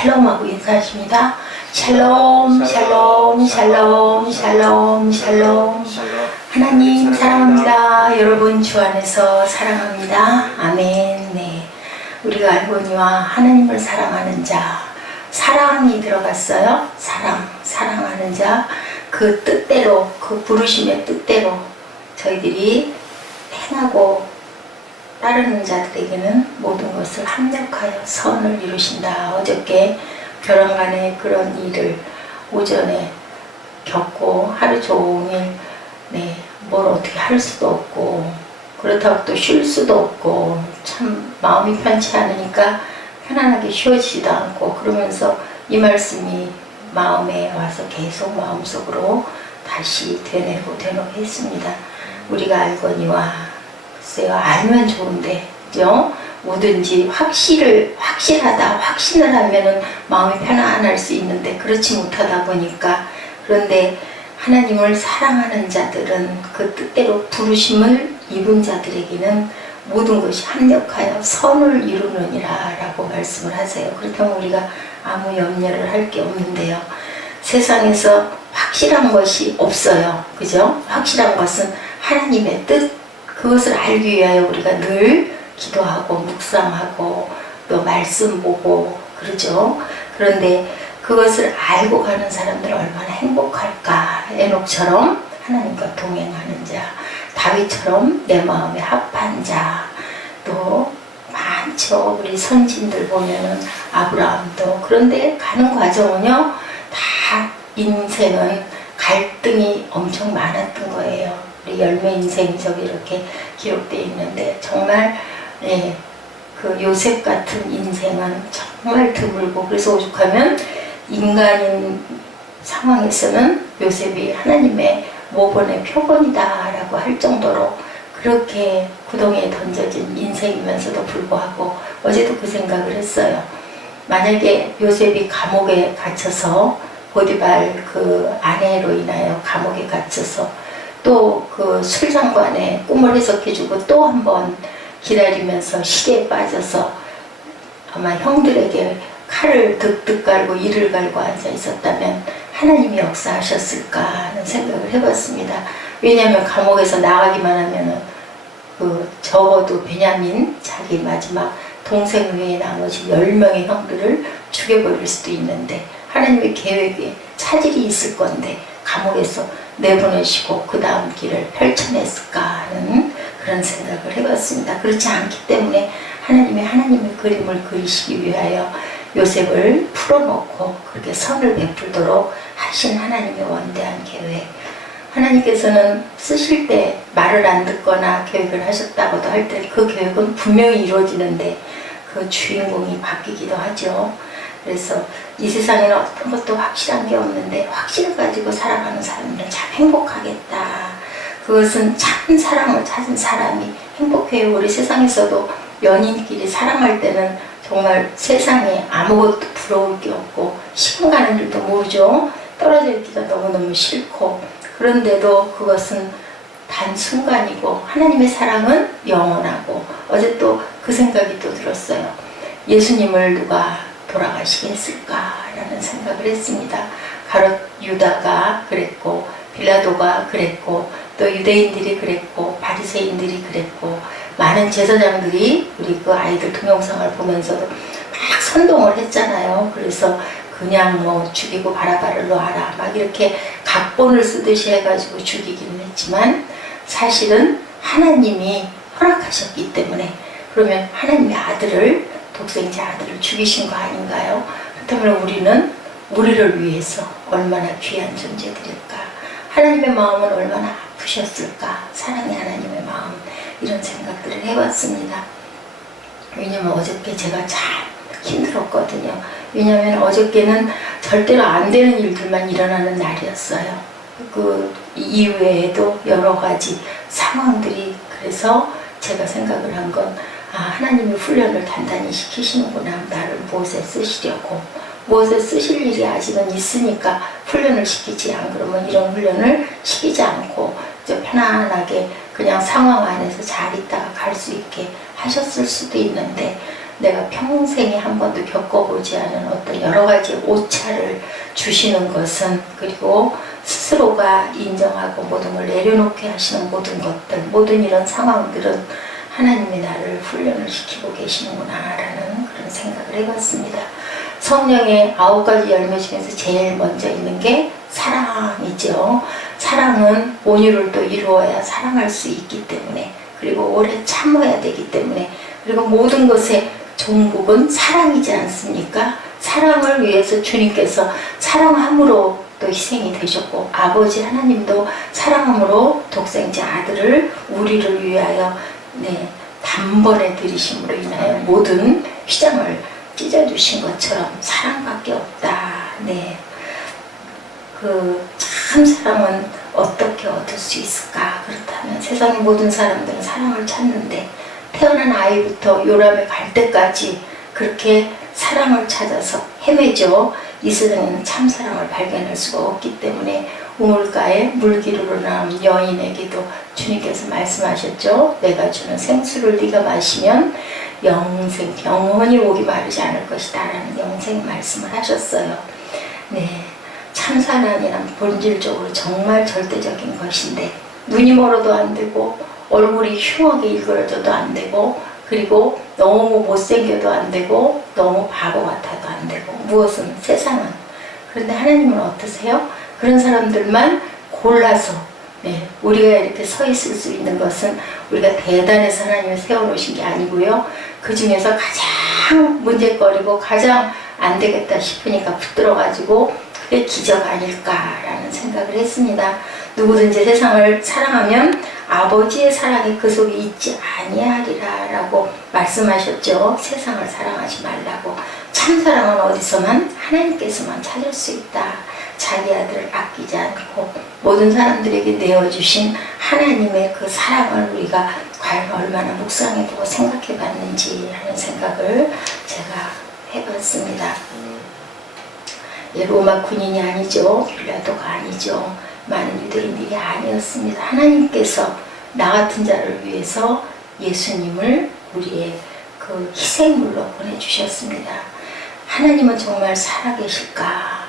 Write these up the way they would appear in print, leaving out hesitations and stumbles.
샬롬하고 인사하십니다. 샬롬, 샬롬, 샬롬, 샬롬, 샬롬. 하나님 사랑합니다. 여러분 주 안에서 사랑합니다. 아멘. 네, 우리가 알고니와 하나님을 사랑하는 자, 사랑이 들어갔어요. 사랑하는 자, 그 뜻대로, 그 부르심의 뜻대로 저희들이 행하고 따르는 자들에게는 모든 것을 합력하여 선을 이루신다. 어저께 결혼간에 그런 일을 오전에 겪고 하루 종일 뭘 어떻게 할 수도 없고 그렇다고 또 쉴 수도 없고 참 마음이 편치 않으니까 편안하게 쉬어지지도 않고 그러면서 이 말씀이 마음에 와서 계속 마음속으로 다시 되뇌고 했습니다. 우리가 알거니와 글쎄요, 알면 좋은데, 그죠? 뭐든지 확실하다, 확신을 하면은 마음이 편안할 수 있는데, 그렇지 못하다 보니까, 그런데 하나님을 사랑하는 자들은 그 뜻대로 부르심을 입은 자들에게는 모든 것이 합력하여 선을 이루느니라 라고 말씀을 하세요. 그렇다면 우리가 아무 염려를 할 게 없는데요. 세상에서 확실한 것이 없어요. 그죠? 확실한 것은 하나님의 뜻, 그것을 알기 위하여 우리가 늘 기도하고 묵상하고 또 말씀 보고 그러죠. 그런데 그것을 알고 가는 사람들은 얼마나 행복할까. 에녹처럼 하나님과 동행하는 자, 다윗처럼 내 마음에 합한 자, 또 많죠. 우리 선진들 보면은 아브라함도. 그런데 가는 과정은요, 다 인생은 갈등이 엄청 많았던 거예요. 우리 열매 인생이 저기 이렇게 기록되어 있는데 정말 그 요셉 같은 인생은 정말 드물고, 그래서 오죽하면 인간인 상황에서는 요셉이 하나님의 모본의 표본이다 라고 할 정도로 그렇게 구덩이에 던져진 인생이면서도 불구하고 어제도 그 생각을 했어요. 만약에 요셉이 감옥에 갇혀서 보디발 그 아내로 인하여 감옥에 갇혀서 또 그 술장관에 꿈을 해석해주고 또 한 번 기다리면서 시대에 빠져서 아마 형들에게 칼을 득득 갈고 이를 갈고 앉아 있었다면 하나님이 역사하셨을까 하는 생각을 해봤습니다. 왜냐하면 감옥에서 나가기만 하면은 그 적어도 베냐민 자기 마지막 동생 외에 나머지 10명의 형들을 죽여버릴 수도 있는데 하나님의 계획에 차질이 있을 건데 감옥에서 내보내시고 그 다음 길을 펼쳐냈을까 하는 그런 생각을 해봤습니다. 그렇지 않기 때문에 하나님의 그림을 그리시기 위하여 요셉을 풀어놓고 그렇게 선을 베풀도록 하신 하나님의 원대한 계획. 하나님께서는 쓰실 때 말을 안 듣거나 계획을 하셨다고도 할 때 그 계획은 분명히 이루어지는데 그 주인공이 바뀌기도 하죠. 그래서 이 세상에는 어떤 것도 확실한 게 없는데 확신을 가지고 살아가는 사람들은 참 행복하겠다. 그것은 참 사랑을 찾은 사람이 행복해요. 우리 세상에서도 연인끼리 사랑할 때는 정말 세상에 아무것도 부러울 게 없고 시간 가는 줄도 모르죠. 떨어져 있기가 너무너무 싫고 그런데도 그것은 단순간이고 하나님의 사랑은 영원하고 어제 또 그 생각이 또 들었어요. 예수님을 누가 돌아가시게 했을까라는 생각을 했습니다. 가롯 유다가 그랬고 빌라도가 그랬고 또 유대인들이 그랬고 바리새인들이 그랬고 많은 제사장들이 우리 그 아이들 동영상을 보면서도 막 선동을 했잖아요. 그래서 그냥 뭐 죽이고 바라바를 놓아라 막 이렇게 각본을 쓰듯이 해가지고 죽이기는 했지만 사실은 하나님이 허락하셨기 때문에 그러면 하나님의 아들을 독생자 아들을 죽이신 거 아닌가요? 그렇다면 우리는 우리를 위해서 얼마나 귀한 존재들일까? 하나님의 마음은 얼마나 아프셨을까? 사랑의 하나님의 마음 이런 생각들을 해봤습니다. 왜냐면 어저께 제가 참 힘들었거든요. 왜냐면 어저께는 절대로 안 되는 일들만 일어나는 날이었어요. 그 이외에도 여러 가지 상황들이 그래서 제가 생각을 한 건 하나님이 훈련을 단단히 시키시는구나. 나를 무엇에 쓰시려고. 무엇에 쓰실 일이 아직은 있으니까 훈련을 시키지. 안 그러면 이런 훈련을 시키지 않고 편안하게 그냥 상황 안에서 잘 있다가 갈 수 있게 하셨을 수도 있는데 내가 평생에 한 번도 겪어보지 않은 어떤 여러 가지 오차를 주시는 것은, 그리고 스스로가 인정하고 모든 걸 내려놓게 하시는 모든 것들, 모든 이런 상황들은 하나님이 나를 훈련을 시키고 계시는구나 라는 그런 생각을 해봤습니다. 성령의 9가지 열매 중에서 제일 먼저 있는 게 사랑이죠. 사랑은 온유를 또 이루어야 사랑할 수 있기 때문에, 그리고 오래 참아야 되기 때문에, 그리고 모든 것의 종국은 사랑이지 않습니까? 사랑을 위해서 주님께서 사랑함으로 또 희생이 되셨고, 아버지 하나님도 사랑함으로 독생자 아들을 우리를 위하여 단번에 들이심으로 인하여 모든 휘장을 찢어주신 것처럼 사랑밖에 없다. 그 참 사랑은 어떻게 얻을 수 있을까? 그렇다면 세상의 모든 사람들은 사랑을 찾는데, 태어난 아이부터 요람에 갈 때까지 그렇게 사랑을 찾아서 헤매죠. 이 세상에는 참 사랑을 발견할 수가 없기 때문에 우물가에 물기르러 나온 여인에게도 주님께서 말씀하셨죠. 내가 주는 생수를 네가 마시면 영생, 영원히 목이 마르지 않을 것이다 라는 영생 말씀을 하셨어요. 참사랑이란 본질적으로 정말 절대적인 것인데, 눈이 멀어도 안 되고 얼굴이 흉하게 일그러져도 안 되고, 그리고 너무 못생겨도 안 되고 너무 바보 같아도 안 되고, 무엇은 세상은. 그런데 하나님은 어떠세요? 그런 사람들만 골라서 우리가 이렇게 서 있을 수 있는 것은 우리가 대단해서 하나님을 세워놓으신 게 아니고요, 그 중에서 가장 문제거리고 가장 안 되겠다 싶으니까 붙들어가지고 그게 기적 아닐까라는 생각을 했습니다. 누구든지 세상을 사랑하면 아버지의 사랑이 그 속에 있지 아니하리라 라고 말씀하셨죠. 세상을 사랑하지 말라고. 참사랑은 어디서만, 하나님께서만 찾을 수 있다. 자기 아들을 아끼지 않고 모든 사람들에게 내어주신 하나님의 그 사랑을 우리가 과연 얼마나 묵상해보고 생각해봤는지 하는 생각을 제가 해봤습니다. 로마 군인이 아니죠. 빌라도가 아니죠. 많은 유대인들이 아니었습니다. 하나님께서 나 같은 자를 위해서 예수님을 우리의 그 희생물로 보내주셨습니다. 하나님은 정말 살아계실까?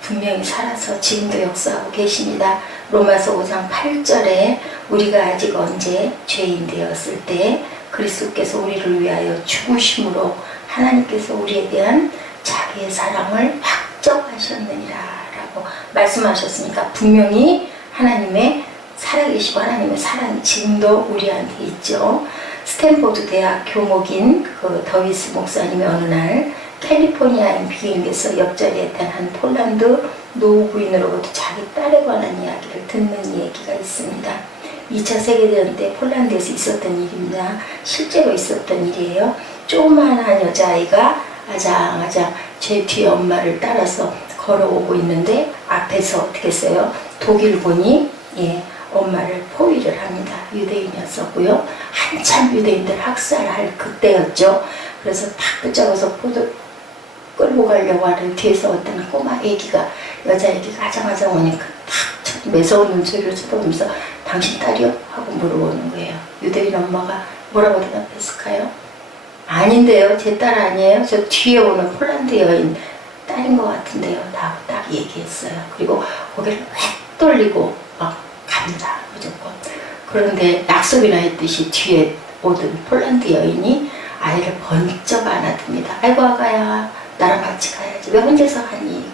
분명히 살아서 지금도 역사하고 계십니다. 로마서 5장 8절에 우리가 아직 언제 죄인 되었을 때 그리스도께서 우리를 위하여 죽으심으로 하나님께서 우리에 대한 자기의 사랑을 확정하셨느니라 라고 말씀하셨으니까, 분명히 하나님의 살아계시고 하나님의 사랑이 지금도 우리한테 있죠. 스탠포드 대학 교목인 그 더위스 목사님이 어느 날 캘리포니아인 비행기에서 옆자리에 탄 한 폴란드 노부인으로부터 자기 딸에 관한 이야기를 듣는 얘기가 있습니다. 2차 세계대전 때 폴란드에서 있었던 일입니다. 실제로 있었던 일이에요. 조그마한 여자아이가 아장아장 제 뒤에 엄마를 따라서 걸어오고 있는데, 앞에서 어떻게 했어요? 독일군이 엄마를 포위를 합니다. 유대인이었었고요. 한참 유대인들 학살할 그때였죠. 그래서 탁 붙잡아서 끌고 가려고 하는 뒤에서 어떤 꼬마 애기가, 여자애기가 아장아장 오니까 탁 매서운 눈초리를 쳐다보면서 당신 딸이요? 하고 물어보는 거예요. 유대인 엄마가 뭐라고 대답했을까요? 아닌데요, 제 딸 아니에요. 저 뒤에 오는 폴란드 여인 딸인 것 같은데요. 라고 딱 얘기했어요. 그리고 고개를 획 돌리고 막 갑니다, 무조건. 그런데 약속이나 했듯이 뒤에 오던 폴란드 여인이 아이를 번쩍 안아듭니다. 아이고 아가야, 나랑 같이 가야지. 왜 혼자서 가니?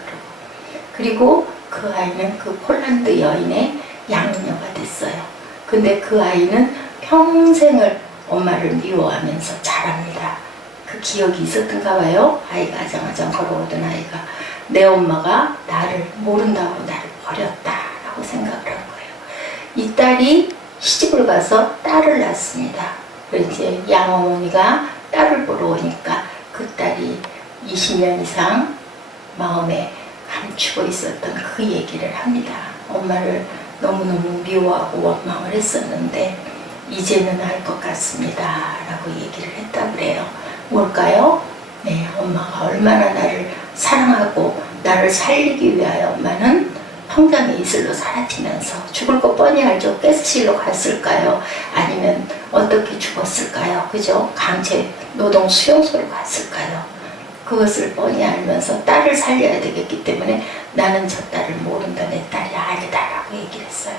그리고 그 아이는 그 폴란드 여인의 양녀가 됐어요. 근데 그 아이는 평생을 엄마를 미워하면서 자랍니다. 그 기억이 있었던가 봐요. 아이가 아장아장 걸어오던 아이가 내 엄마가 나를 모른다고 나를 버렸다라고 생각을 한 거예요. 이 딸이 시집을 가서 딸을 낳습니다. 그래서 이제 양어머니가 딸을 보러 오니까 그 딸이 20년 이상 마음에 감추고 있었던 그 얘기를 합니다. 엄마를 너무너무 미워하고 원망을 했었는데 이제는 알 것 같습니다 라고 얘기를 했다고 그래요. 뭘까요? 엄마가 얼마나 나를 사랑하고 나를 살리기 위하여 엄마는 평장의 이슬로 사라지면서 죽을 거 뻔히 알죠. 가스실로 갔을까요? 아니면 어떻게 죽었을까요? 그죠? 강제 노동 수용소로 갔을까요? 그것을 뻔히 알면서 딸을 살려야 되겠기 때문에 나는 저 딸을 모른다, 내 딸이 아니다라고 얘기를 했어요.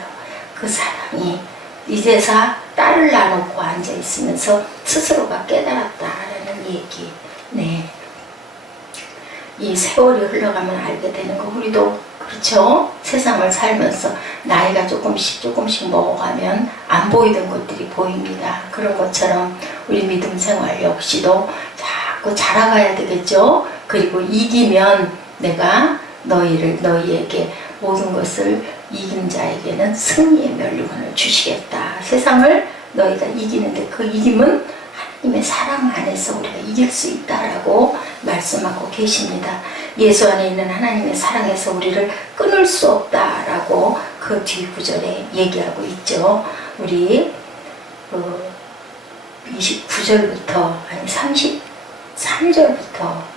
그 사랑이 이제서 딸을 놔놓고 앉아있으면서 스스로가 깨달았다라는 얘기. 네. 이 세월이 흘러가면 알게 되는 거. 우리도 그렇죠? 세상을 살면서 나이가 조금씩 먹어가면 안 보이던 것들이 보입니다. 그런 것처럼 우리 믿음 생활 역시도 자꾸 자라가야 되겠죠? 그리고 이기면 내가 너희에게 모든 것을 이긴 자에게는 승리의 면류관을 주시겠다. 세상을 너희가 이기는데 그 이김은 하나님의 사랑 안에서 우리가 이길 수 있다라고 말씀하고 계십니다. 예수 안에 있는 하나님의 사랑에서 우리를 끊을 수 없다라고 그 뒷구절에 얘기하고 있죠. 우리 29절부터 아니 33절부터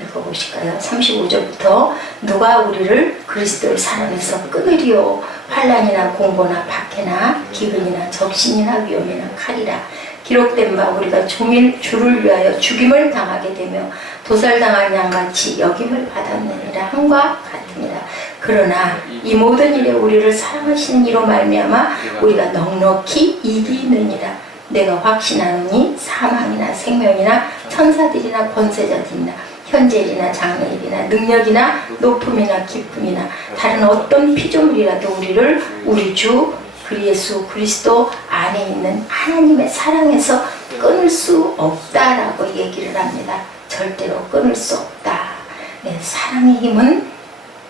읽어보실까요? 35절부터 누가 우리를 그리스도의 사랑에서 끊으리요. 환난이나 공고나 박해나 기근이나 적신이나 위험이나 칼이라. 기록된 바 우리가 종일 주를 위하여 죽임을 당하게 되며 도살당한 양같이 여김을 받았느니라 함과 같으니라. 그러나 이 모든 일에 우리를 사랑하시는 이로 말미암아 우리가 넉넉히 이기느니라. 내가 확신하노니 사망이나 생명이나 천사들이나 권세자들이나 현재일이나 장래일이나 능력이나 높음이나 기쁨이나 다른 어떤 피조물이라도 우리를 우리 주 예수 그리스도 안에 있는 하나님의 사랑에서 끊을 수 없다라고 얘기를 합니다. 절대로 끊을 수 없다. 네, 사랑의 힘은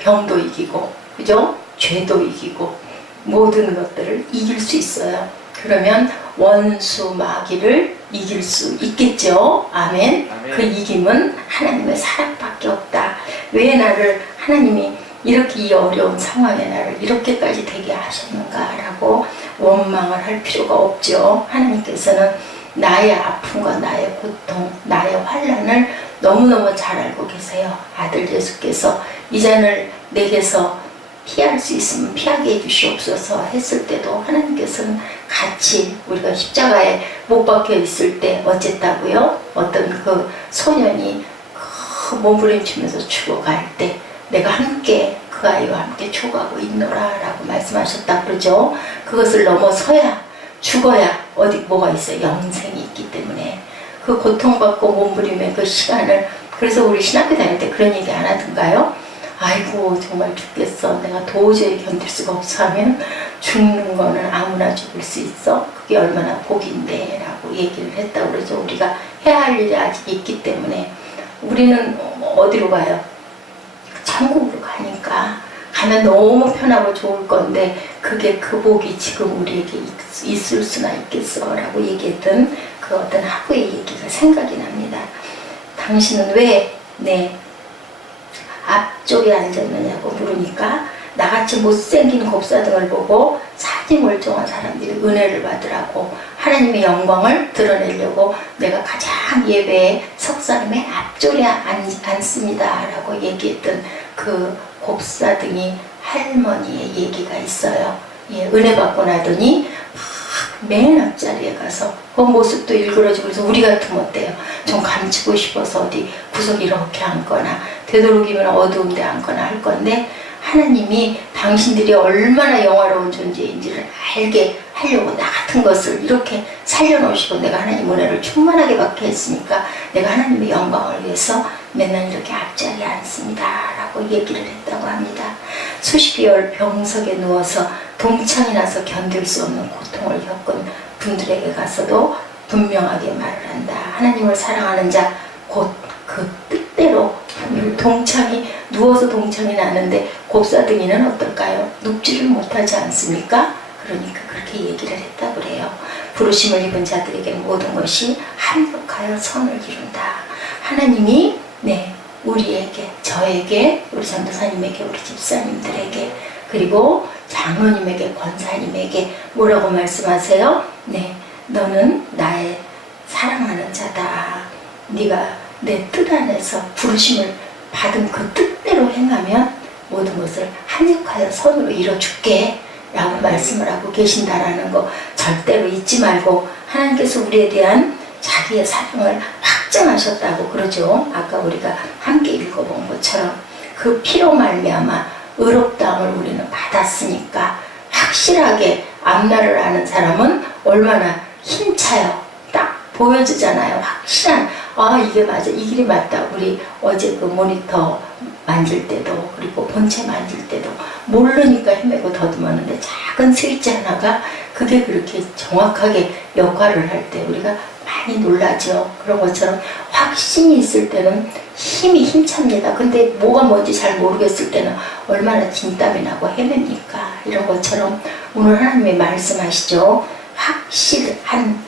병도 이기고, 그죠? 죄도 이기고 모든 것들을 이길 수 있어요. 그러면 원수 마귀를 이길 수 있겠죠. 아멘. 그 이김은 하나님의 사랑밖에 없다. 왜 나를 하나님이 이렇게 이 어려운 상황에 나를 이렇게까지 되게 하셨는가라고 원망을 할 필요가 없죠. 하나님께서는 나의 아픔과 나의 고통, 나의 환난을 너무너무 잘 알고 계세요. 아들 예수께서 이 잔을 내게서 피할 수 있으면 피하게 해주시옵소서 했을 때도 하나님께서는 같이 우리가 십자가에 못 박혀 있을 때 어쨌다고요? 어떤 그 소년이 그 몸부림치면서 죽어갈 때 내가 함께 그 아이와 함께 죽어가고 있노라 라고 말씀하셨다 그러죠. 그것을 넘어서야 죽어야 어디 뭐가 있어요. 영생이 있기 때문에 그 고통받고 몸부림의 그 시간을, 그래서 우리 신학교 다닐 때 그런 얘기 안 하던가요? 아이고 정말 죽겠어, 내가 도저히 견딜 수가 없어 하면 죽는 거는 아무나 죽을 수 있어, 그게 얼마나 복인데 라고 얘기를 했다고 그러죠. 우리가 해야 할 일이 아직 있기 때문에 우리는 어디로 가요? 천국으로 가니까 가면 너무 편하고 좋을 건데 그게 그 복이 지금 우리에게 있을 수나 있겠어 라고 얘기했던 그 어떤 학부의 얘기가 생각이 납니다. 당신은 왜 앞쪽에 앉았느냐고 물으니까 나같이 못생긴 곱사등을 보고 사지 멀쩡한 사람들이 은혜를 받으라고 하나님의 영광을 드러내려고 내가 가장 예배의 석상의 앞쪽에 앉습니다 라고 얘기했던 그 곱사등이 할머니의 얘기가 있어요. 예, 은혜 받고 나더니 맨 앞자리에 가서 그 모습도 일그러지고, 그래서 우리 같으면 어때요? 좀 감추고 싶어서 어디 구석에 이렇게 앉거나 되도록이면 어두운 데 앉거나 할 건데 하나님이 당신들이 얼마나 영화로운 존재인지를 알게 하려고 나 같은 것을 이렇게 살려놓으시고 내가 하나님 은혜를 충만하게 받게 했으니까 내가 하나님의 영광을 위해서 맨날 이렇게 앞자리에 앉습니다 라고 얘기를 했다고 합니다. 수십여일 병석에 누워서 동창이 나서 견딜 수 없는 고통을 겪은 분들에게 가서도 분명하게 말을 한다. 하나님을 사랑하는 자 곧 그 뜻대로 동창이 누워서 동창이 나는데 곱사등이는 어떨까요? 눕지를 못하지 않습니까? 그러니까 그렇게 얘기를 했다고 그래요. 부르심을 입은 자들에게는 모든 것이 합력하여 선을 이룬다. 하나님이 우리에게, 저에게, 우리 전도사님에게, 우리 집사님들에게, 그리고 장로님에게, 권사님에게 뭐라고 말씀하세요? 너는 나의 사랑하는 자다. 네가 내 뜻 안에서 부르심을 받은 그 뜻대로 행하면 모든 것을 합력하여 선으로 이뤄줄게 라고 말씀을 하고 계신다라는 거 절대로 잊지 말고, 하나님께서 우리에 대한 자기의 사랑을 확증하셨다고 그러죠. 아까 우리가 함께 읽어본 것처럼 그 피로 말미암아 의롭다함을 우리는 받았으니까, 확실하게 앞날을 아는 사람은 얼마나 힘차요. 딱 보여주잖아요. 확실한, 아 이게 맞아, 이 길이 맞다. 우리 어제 그 모니터 만질 때도, 그리고 본체 만질 때도 모르니까 헤매고 더듬었는데, 작은 스위치 하나가 그게 그렇게 정확하게 역할을 할 때 우리가 많이 놀라죠. 그런 것처럼 확신이 있을 때는 힘이 힘찹니다. 근데 뭐가 뭔지 잘 모르겠을 때는 얼마나 진땀이 나고 헤맵니까. 이런 것처럼 오늘 하나님의 말씀하시죠. 확실한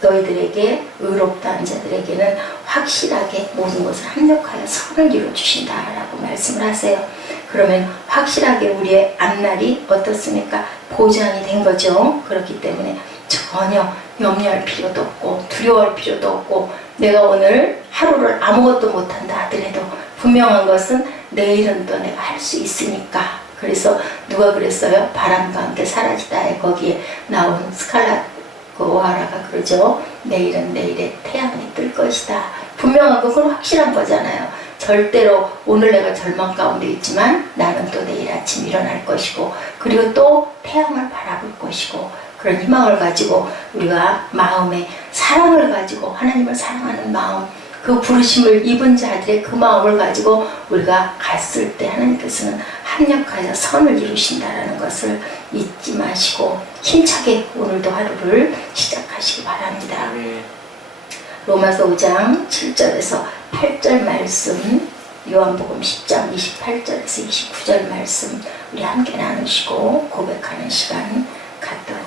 너희들에게, 의롭다 한 자들에게는 확실하게 모든 것을 합력하여 선을 이루어주신다라고 말씀을 하세요. 그러면 확실하게 우리의 앞날이 어떻습니까? 보장이 된 거죠. 그렇기 때문에 전혀 염려할 필요도 없고 두려워할 필요도 없고, 내가 오늘 하루를 아무것도 못한다 하더라도 분명한 것은 내일은 또 내가 할 수 있으니까. 그래서 누가 그랬어요? 바람과 함께 사라지다에 거기에 나온 스칼라 그 오하라가 그러죠. 내일은 내일에 태양이 뜰 것이다. 분명한 거, 그건 확실한 거잖아요. 절대로 오늘 내가 절망 가운데 있지만 나는 또 내일 아침 일어날 것이고, 그리고 또 태양을 바라볼 것이고, 그런 희망을 가지고 우리가 마음에 사랑을 가지고, 하나님을 사랑하는 마음, 그 부르심을 입은 자들의 그 마음을 가지고 우리가 갔을 때 하나님께서는 합력하여 선을 이루신다라는 것을 잊지 마시고 힘차게 오늘도 하루를 시작하시기 바랍니다. 로마서 5장 7절에서 8절 말씀, 요한복음 10장 28절에서 29절 말씀 우리 함께 나누시고 고백하는 시간 갖도록